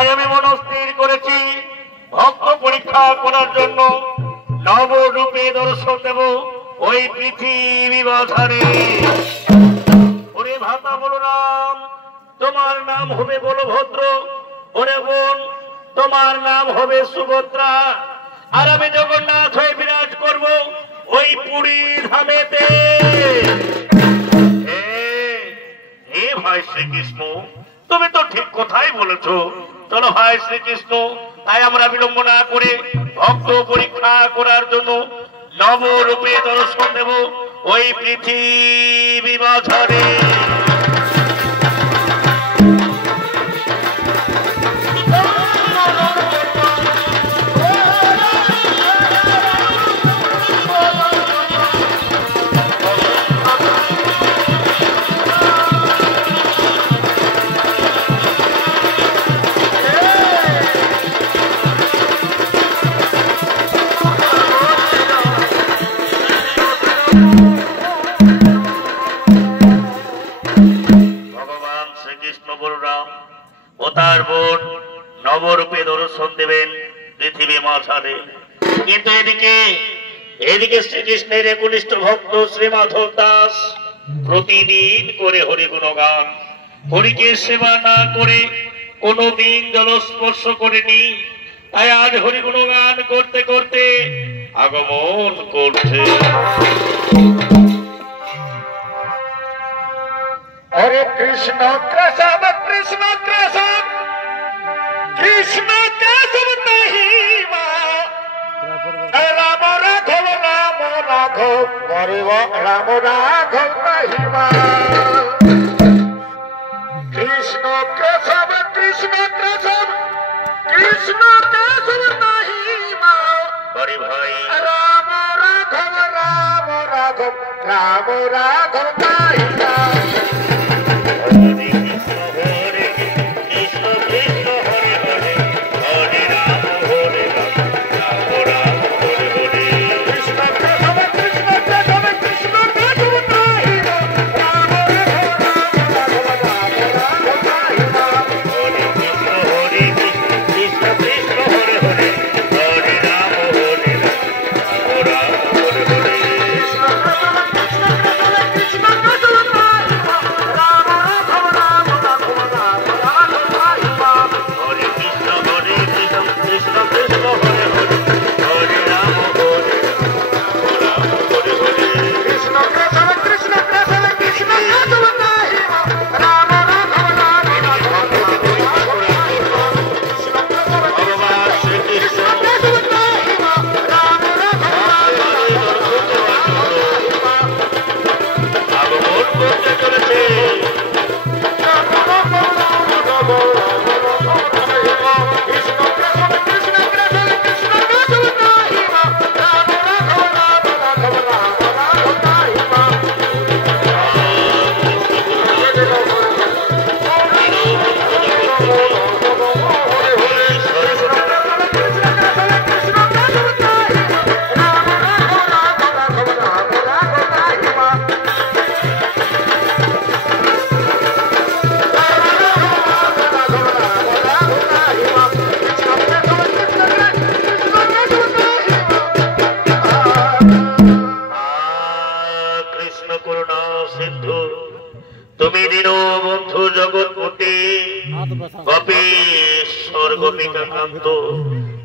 তাই আমি মনস্থির করেছি ভক্ত পরীক্ষা করার জন্য নবরূপে দর্শন দেব ওই পৃথিবী বাজারে। ওরে ভাতা বলরাম, তোমার নাম হবে বলভদ্র। ওরে বোন, তোমার নাম হবে সুভদ্রা। আর আমি জগন্নাথ হয়ে বিরাজ করব ওই পুরী ধামেতে। হে ভাই শ্রীকৃষ্ণ, তুমি তো ঠিক কথাই বলেছো। চলো ভাই শ্রীকৃষ্ণ, তাই আমরা বিলম্ব না করে ভক্ত পরীক্ষা করার জন্য নবরূপে দর্শন দেব ওই পৃথিবী বাজারে। ও তার বোন নবরূপে দর্শন দেবেন পৃথিবী মাঝারে। কিন্তু এদিকে শ্রীকৃষ্ণের একনিষ্ঠ ভক্ত শ্রী মাধব দাস প্রতিদিন করে হরি গুণগান, হরিকে সেবা না করে কোনদিন জলস্পর্শ করেনি। তাই আজ হরি গুণগান করতে করতে আগমন করছে। हरे कृष्ण कृष्ण कृष्ण कृष्ण कृष्ण केशव नहीं राम राघव राम राघव हरे राम राघव नहीं कृष्ण केशव कृष्ण केशव कृष्ण केशव नहीं बड़े भाई राम राघव राम राघव राम राघव नहीं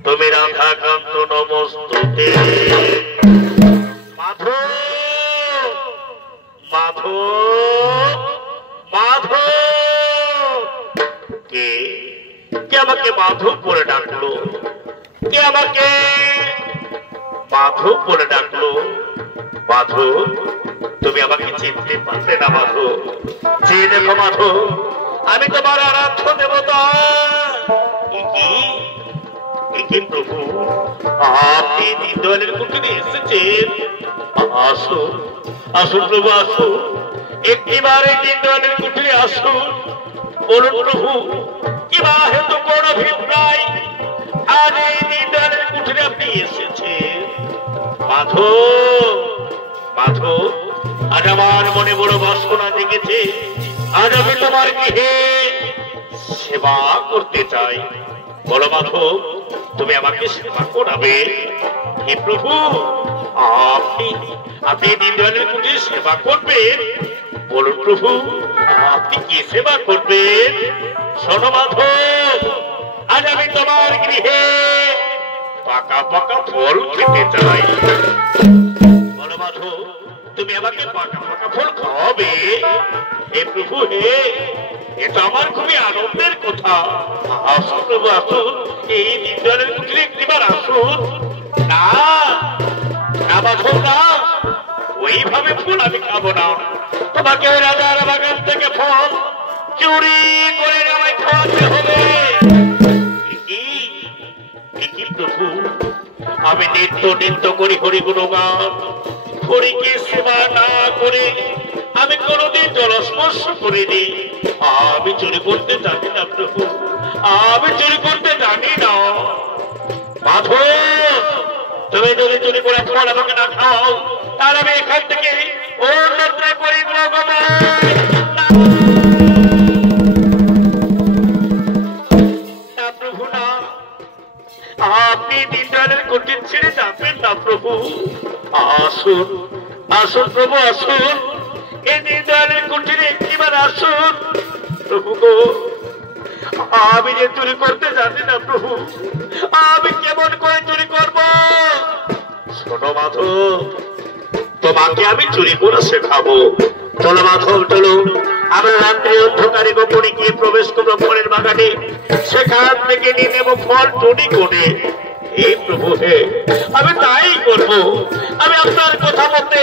তুমি রাধাকান্ত নমস্তুতে। মাধব মাধব মাধব, কে আমাকে মাধব বলে ডাকলো? কে আমাকে মাধব বলে ডাকলো? মাধব, তুমি আমাকে চিনতে পারলে না মাধব? চেয়ে দেখো মাধব, আমি তোমার আরাধ্য দেবতা। প্রভু, আপনি দীনদয়ালের কুটিরে এসেছেন। আসুন আসুন প্রভু, আসুন একটিবারে দীনদয়ালের কুটিরে আসুন। বলুন প্রভু, কিবা হেতু কোন অভিপ্রায় আজ এই দীনদয়ালের কুটিরে আপনি এসেছেন? মাধব মাধব, আজ আমার মনে বড় বাসনা জেগেছে। আজ আমি তোমার গৃহে সেবা করতে চাই। বলো মাধব, তুমি আমাকে সেবা করাবে? হে প্রভু, আপনি দীনদয়ালের কুটির সেবা করবেন? বলুন প্রভু, আপনি কি সেবা করবেন? শোনো মাধব, আজ আমি তোমার গৃহে পাকা পাকা ফল খেতে চাই। বলো মাধব, তুমি আমাকে পাকা পাকা ফল খাওয়াবে? হে প্রভু, হে, এটা আমার খুবই আনন্দের কথা। আসুন প্রভু, আসুন, এই দীনদয়ালের কুটিরে একটিবার আসুন। না না মাধব, না, ওইভাবে ফুল আমি খাবো না। তোমাকে রাজার বাগান থেকে ফল চুরি করে আমায় খাওয়াতে হবে। প্রভু, আমি নিত্য করি হরি গুণগান, হরিকে সেবা না করে আমি কোনদিন জলস্পর্শ করিনি। আমি চুরি করতে জানি না প্রভু, আমি চুরি করতে জানি না। মাধব, তুমি যদি চুরি করে ফল আমাকে না খাও, তাহলে আমি এখান থেকে অন্যত্র করি না প্রভু, না, আপনি দীনদয়ালের কুটির ছেড়ে যাবেন না প্রভু। আসুন আসুন প্রভু, আসুন, এই দীনদয়ালের কুটিরে একবার আসুন প্রভু গো। আমি যে চুরি করতে জানি না প্রভু, আমি কেমন করে চুরি করব? শোনো মাধব, তোমাকে আমি চুরি করে শেখাবো। চলো মাধব, চলো, আমরা রাত্রে অন্ধকারে গোপনে গিয়ে প্রবেশ করবো ফলের বাগানে, সেখান থেকে নিয়ে নেবো ফল চুরি করে। এই প্রভু, হে, আমি তাই করবো। আমি আপনার কথা মতে